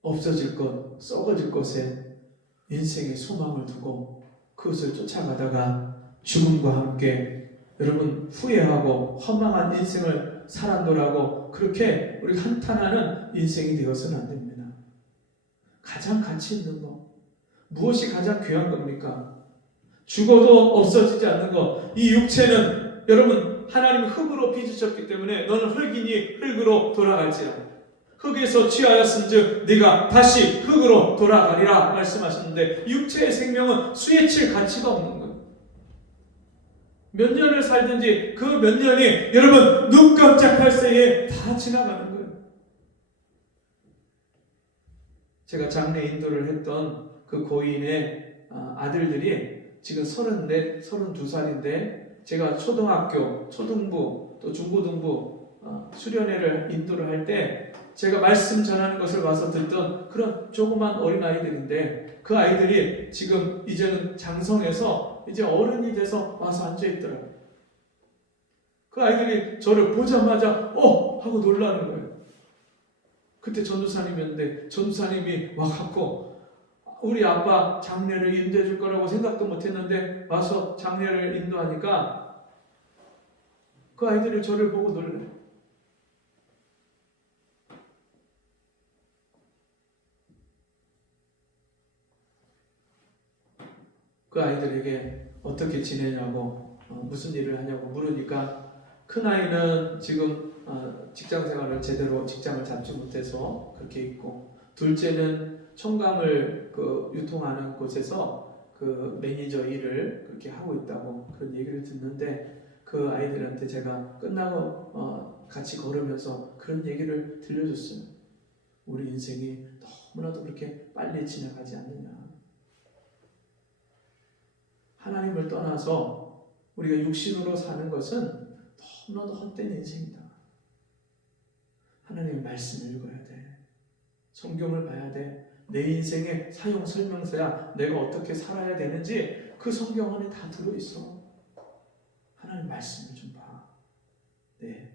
없어질 것, 썩어질 것에 인생의 소망을 두고 그것을 쫓아가다가 죽음과 함께 여러분 후회하고 허망한 인생을 살았노라고 그렇게 우리 한탄하는 인생이 되어서는 안 됩니다. 가장 가치 있는 것, 무엇이 가장 귀한 겁니까? 죽어도 없어지지 않는 것. 이 육체는 여러분 하나님이 흙으로 빚으셨기 때문에 너는 흙이니 흙으로 돌아갈지라. 흙에서 취하였은즉 네가 다시 흙으로 돌아가리라 말씀하셨는데 육체의 생명은 수에칠 가치가 없는 거예요. 몇 년을 살든지 그 몇 년이 여러분 눈 깜짝할 새에 다 지나가는 거예요. 제가 장례 인도를 했던 그 고인의 아들들이 지금 34, 32살인데 제가 초등학교, 초등부, 또 중고등부 수련회를 인도를 할 때 제가 말씀 전하는 것을 와서 듣던 그런 조그만 어린아이들인데 그 아이들이 지금 이제는 장성해서 이제 어른이 돼서 와서 앉아있더라고요. 그 아이들이 저를 보자마자 하고 놀라는 거예요. 그때 전도사님이었는데 전도사님이 와갖고 우리 아빠 장례를 인도해 줄 거라고 생각도 못했는데 와서 장례를 인도하니까 그 아이들이 저를 보고 놀래요. 그 아이들에게 어떻게 지내냐고 무슨 일을 하냐고 물으니까 큰아이는 지금 직장 생활을 제대로 직장을 잡지 못해서 그렇게 있고 둘째는 청강을 유통하는 곳에서 그 매니저 일을 그렇게 하고 있다고 그런 얘기를 듣는데 그 아이들한테 제가 끝나고 같이 걸으면서 그런 얘기를 들려줬어요. 우리 인생이 너무나도 그렇게 빨리 지나가지 않느냐. 하나님을 떠나서 우리가 육신으로 사는 것은 너무나도 헛된 인생이다. 하나님의 말씀을 읽어야 돼. 성경을 봐야 돼. 내 인생의 사용 설명서야 내가 어떻게 살아야 되는지 그 성경 안에 다 들어있어. 하나님 말씀을 좀 봐. 네.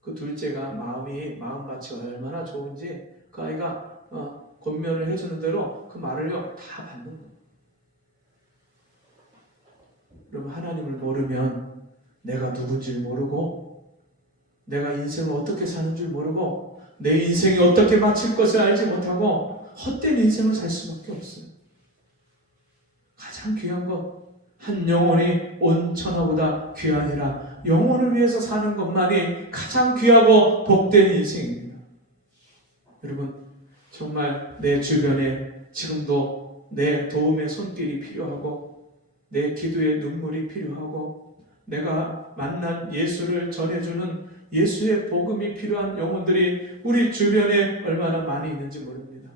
그 둘째가 마음밭이 얼마나 좋은지 그 아이가 권면을 해주는 대로 그 말을요 다 받는 거예요. 여러분 하나님을 모르면 내가 누군지 모르고 내가 인생을 어떻게 사는 줄 모르고 내 인생이 어떻게 마칠 것을 알지 못하고 헛된 인생을 살 수밖에 없어요. 가장 귀한 것 한 영혼이 온 천하보다 귀하니라. 영혼을 위해서 사는 것만이 가장 귀하고 복된 인생입니다. 여러분 정말 내 주변에 지금도 내 도움의 손길이 필요하고 내 기도의 눈물이 필요하고 내가 만난 예수를 전해주는 예수의 복음이 필요한 영혼들이 우리 주변에 얼마나 많이 있는지 모릅니다.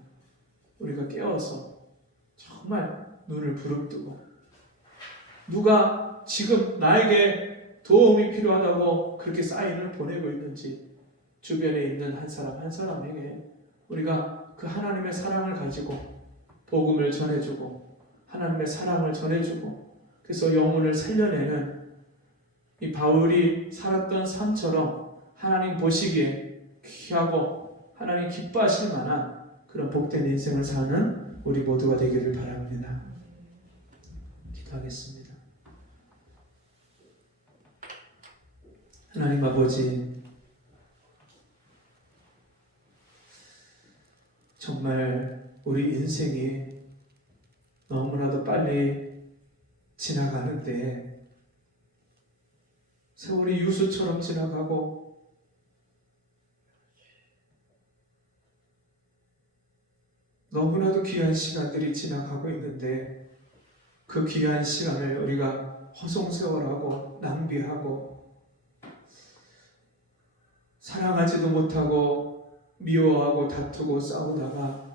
우리가 깨어서 정말 눈을 부릅뜨고 누가 지금 나에게 도움이 필요하다고 그렇게 사인을 보내고 있는지 주변에 있는 한 사람 한 사람에게 우리가 그 하나님의 사랑을 가지고 복음을 전해주고 하나님의 사랑을 전해주고 그래서 영혼을 살려내는 이 바울이 살았던 삶처럼 하나님 보시기에 귀하고 하나님 기뻐하실 만한 그런 복된 인생을 사는 우리 모두가 되기를 바랍니다. 기도하겠습니다. 하나님 아버지, 정말 우리 인생이 너무나도 빨리 지나가는데 세월이 유수처럼 지나가고 너무나도 귀한 시간들이 지나가고 있는데 그 귀한 시간을 우리가 허송세월하고 낭비하고 사랑하지도 못하고 미워하고 다투고 싸우다가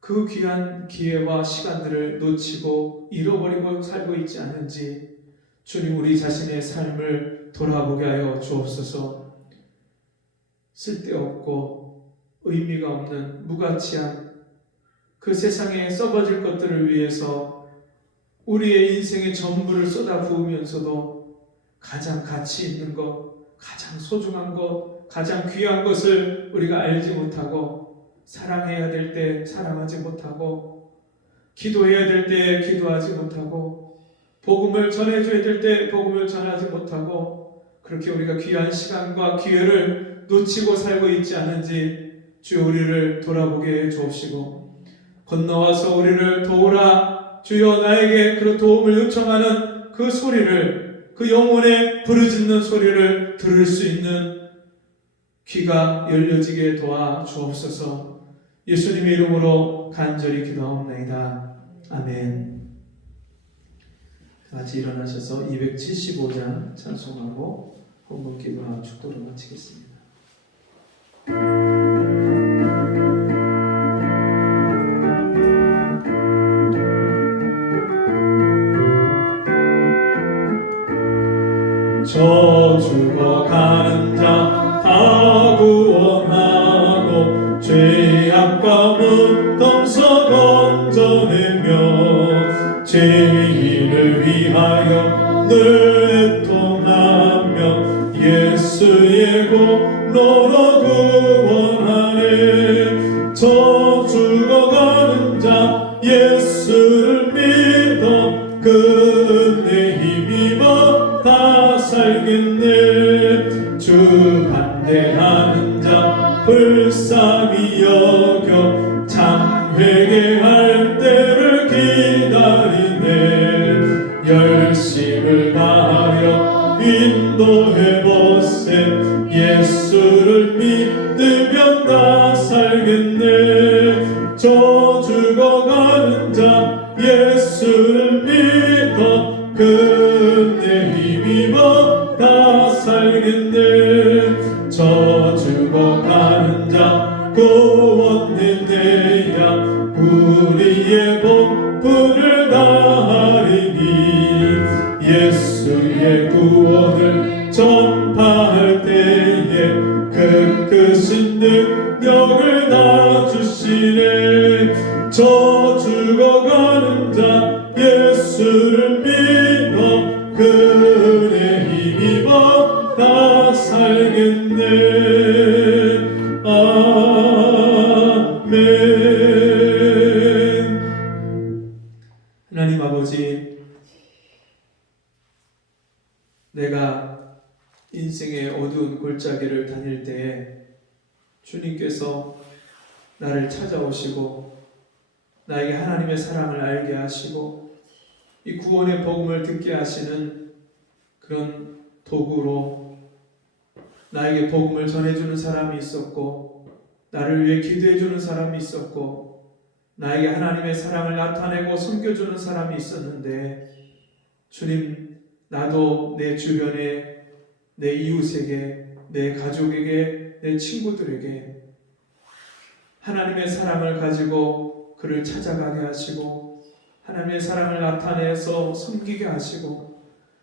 그 귀한 기회와 시간들을 놓치고 잃어버리고 살고 있지 않은지 주님 우리 자신의 삶을 돌아보게 하여 주옵소서. 쓸데없고 의미가 없는 무가치한 그 세상에 썩어질 것들을 위해서 우리의 인생의 전부를 쏟아 부으면서도 가장 가치 있는 것, 가장 소중한 것, 가장 귀한 것을 우리가 알지 못하고, 사랑해야 될 때 사랑하지 못하고, 기도해야 될 때 기도하지 못하고, 복음을 전해줘야 될 때 복음을 전하지 못하고, 그렇게 우리가 귀한 시간과 기회를 놓치고 살고 있지 않은지 주여 우리를 돌아보게 해 주옵시고, 건너와서 우리를 도우라, 주여 나에게 그 도움을 요청하는 그 소리를, 그 영혼의 부르짖는 소리를 들을 수 있는 귀가 열려지게 도와 주옵소서. 예수님의 이름으로 간절히 기도하옵나이다. 아멘. 같이 일어나셔서 275장 찬송하고 헌금 기도와 축도를 마치겠습니다. 저 죽어가는 자 다 구원하고 죄악과 무덤서 건져내며 죄인을 위하여 늘 애통하며 예수의 공로로 구원하네. 저 죽어가는 자 예수를 믿어 그의 힘입어 다 살겠네. 주 반대하는 자 불쌍히 여겨 참 회개할 때를 기다리네. 열심을 다하여 인도해보세. 예수를 믿으면 다 살겠네. 저 죽어가는 자 예수를 믿어 그의 힘입어 다 살겠네. 저 죽어가는 자 구원해내야 우리의 복분을 다하리니. 예수의 구원을 전파할 때에 그 크신 능력을 다 주시네. 저 죽어가는 자 예수를 믿어 그의 힘입어 다 살겠네. 아멘. 하나님 아버지, 내가 인생의 어두운 골짜기를 다닐 때에 주님께서 나를 찾아오시고 나에게 하나님의 사랑을 알게 하시고 이 구원의 복음을 듣게 하시는 그런 도구로 나에게 복음을 전해주는 사람이 있었고, 나를 위해 기도해주는 사람이 있었고, 나에게 하나님의 사랑을 나타내고 섬겨주는 사람이 있었는데, 주님, 나도 내 주변에, 내 이웃에게, 내 가족에게, 내 친구들에게 하나님의 사랑을 가지고 그를 찾아가게 하시고 하나님의 사랑을 나타내서 섬기게 하시고,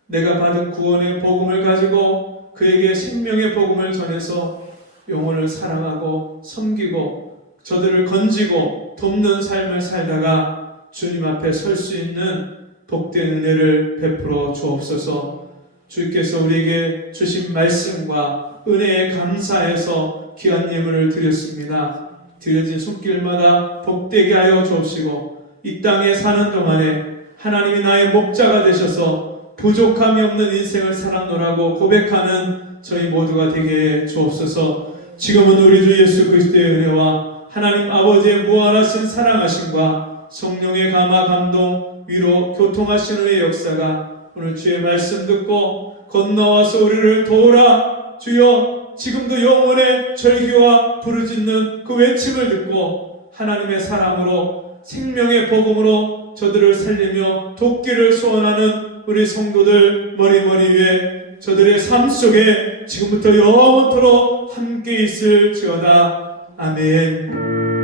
내가 받은 구원의 복음을 가지고 그에게 생명의 복음을 전해서 영혼을 사랑하고 섬기고 저들을 건지고 돕는 삶을 살다가 주님 앞에 설 수 있는 복된 은혜를 베풀어 주옵소서. 주께서 우리에게 주신 말씀과 은혜에 감사해서 귀한 예물을 드렸습니다. 드려진 손길마다 복되게 하여 주옵시고, 이 땅에 사는 동안에 하나님이 나의 목자가 되셔서 부족함이 없는 인생을 살았노라고 고백하는 저희 모두가 되게 해 주옵소서. 지금은 우리 주 예수 그리스도의 은혜와 하나님 아버지의 무한하신 사랑하심과 성령의 감화 감동 위로 교통하시는 은혜의 역사가 오늘 주의 말씀 듣고 건너와서 우리를 도우라. 주여, 지금도 영혼의 절규와 부르짖는 그 외침을 듣고 하나님의 사랑으로 생명의 복음으로 저들을 살리며 돕기를 소원하는 우리 성도들 머리머리 위에 저들의 삶 속에 지금부터 영원토록 함께 있을지어다. 아멘.